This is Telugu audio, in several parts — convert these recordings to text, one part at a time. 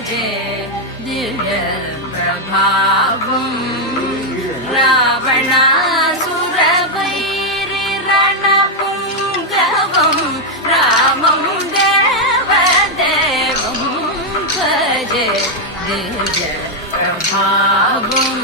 భజే దివ్య ప్రభావం రావణాసురవైరి రణపుంగవం రామం దేవదేవం భజే దివ్య ప్రభావం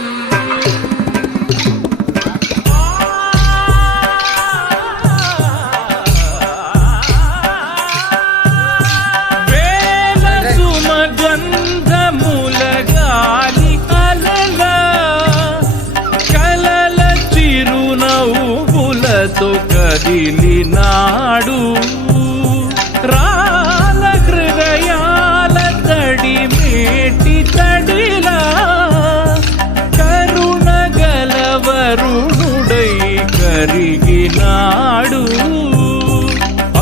కదిలినాడు రాల హృదయాల తడి మేటి తడిలా కరుణ గలవరుణుడై కరిగినాడు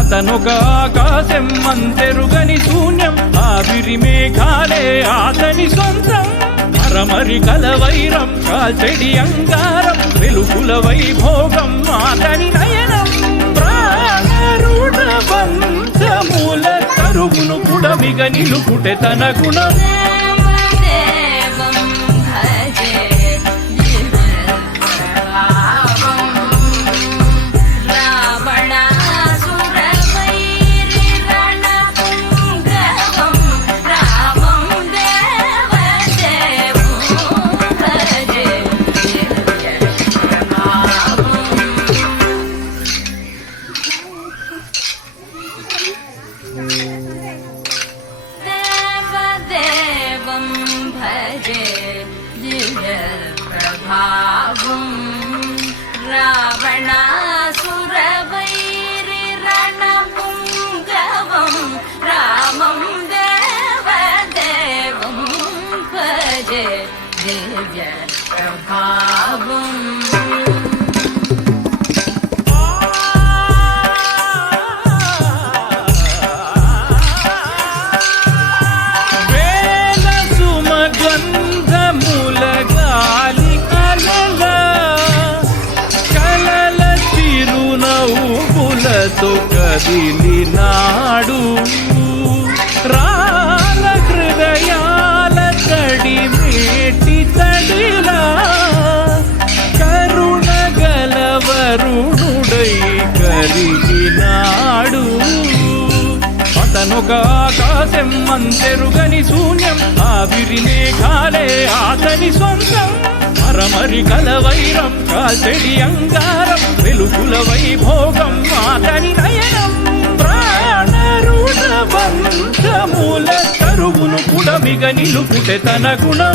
అతనొక ఆకాశం అంతెరుగని శూన్యం ఆవిరి మేఘాలే అతని సొంతం మరమరి కలవైరం కాల్చెడి అంగారం వెలుగుల వైభోగం అతని నయనం ప్రాణరుడ బంధముల కరువును పుడమిగ నిలుపుటె తన గుణం దేవదేవం భజే దివ్య ప్రభావం రావణాసురవైరి రణపుంగవం రామం దేవదేవం భజే దివ్య ప్రభావం కదిలినాడు రాల హృదయాల తడి మేటి తడిలా కరుణ గలవరుణుడై కరిగినాడు అతనొక ఆకాశం అంతెరుగని శూన్యం ఆవిరి మేఘాలే అతని సొంతం మరమరి కలవైరం కాల్చెడి అంగారం వెలుగుల వైభోగం అతని నయనం ప్రాణరుణ బంధముల కరువును పుడమిగ నిలుపుటె తన గుణం